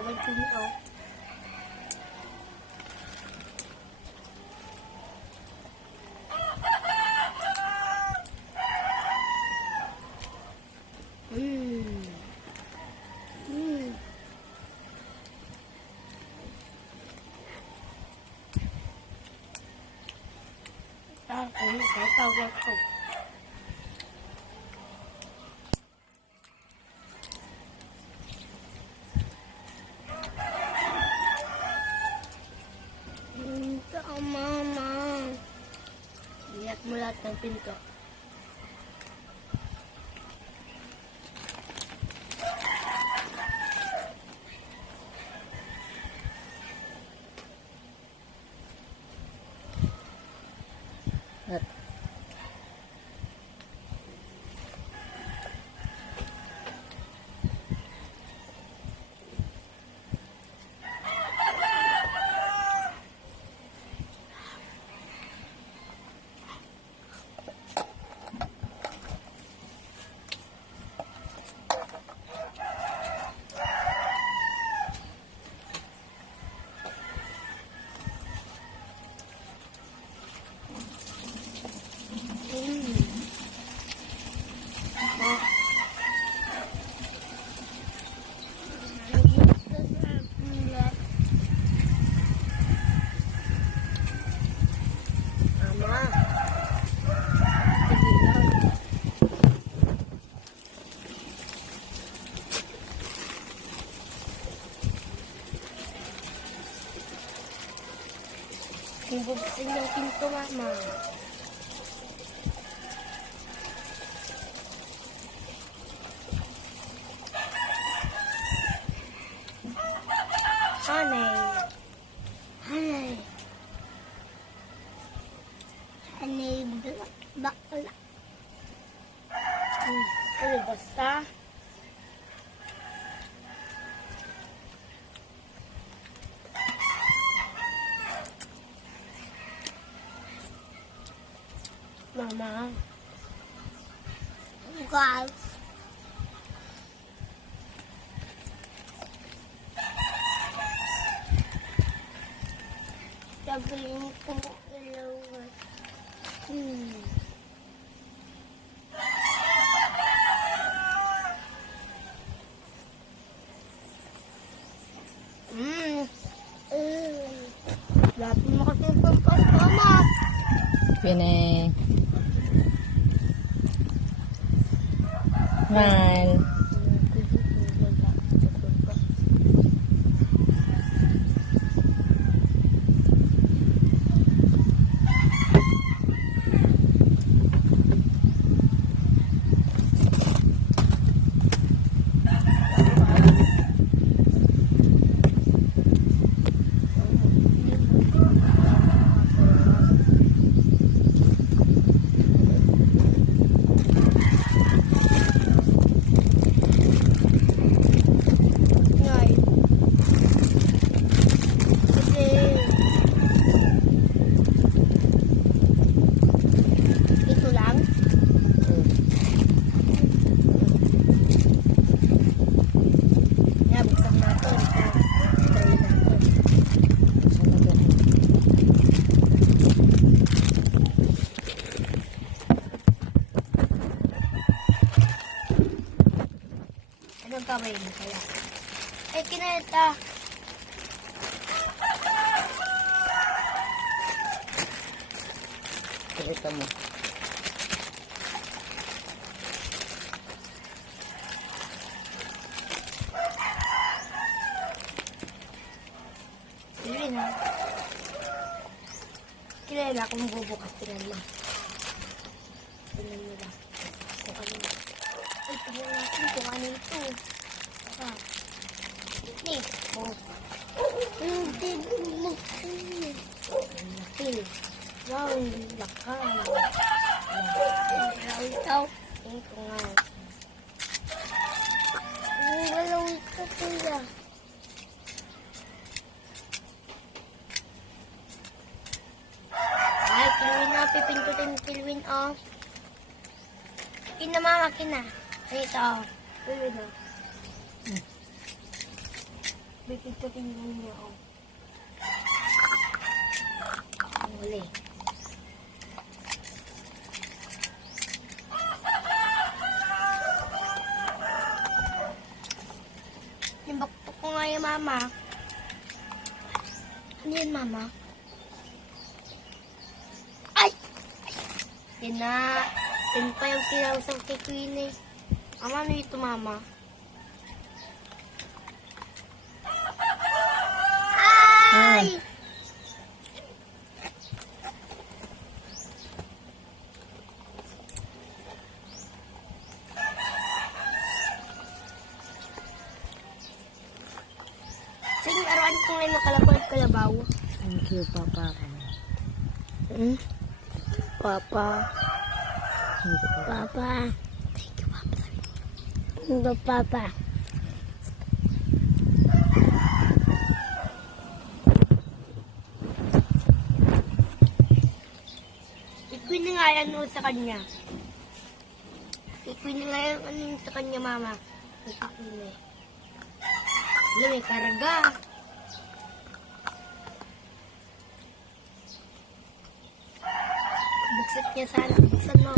Bawal kini oh. Ini saya tahu aku. Pintu mama. Lihat mulat ng pintu. Bubuksan yung pinto, mama. Hanay. Hanay. Hanay bakla. Ano basta? Mama. Guys. Sabihin ko ilaw. Lapit mo kasi yung pampas, mama. Pinay. Smile. Anong kamay mo kaya? Eh, kineta. Kita mo. Sige na. Kilala kung bubukas. Tingnan mo. Tingnan mo lang. Kung ano. Ay, tingnan natin kung ano ito. Ah. Hindi. Oh. Hindi mo. Hindi. Wow, lakay. Wow, ito. Tingnan ko nga. Walaw ito kuya. Ay, Kilwin na. Pipindutin Kilwin off. Pinamamakin na. Ito. Kilwin na. Pipigkatin niya ako. Ang huli. Nibaktok ko nga yung mama. Ano yan, mama? Ay! Yan na. Yan pa yung kinausap kay Queen eh. Mama, ano ito, mama? Ay! Sige, arawan ko ngayon nakalapag kalabaw. Thank you, Papa. Hmm? Papa. Thank you, Papa. Papa. Thank you, Papa. Hindi, Papa. Ikuin na nga yan sa kanya. Ikuin na nga yan ano sa kanya, mama. Ikuin eh. Wala, may karga. Buksan niya sana. Buksan mo.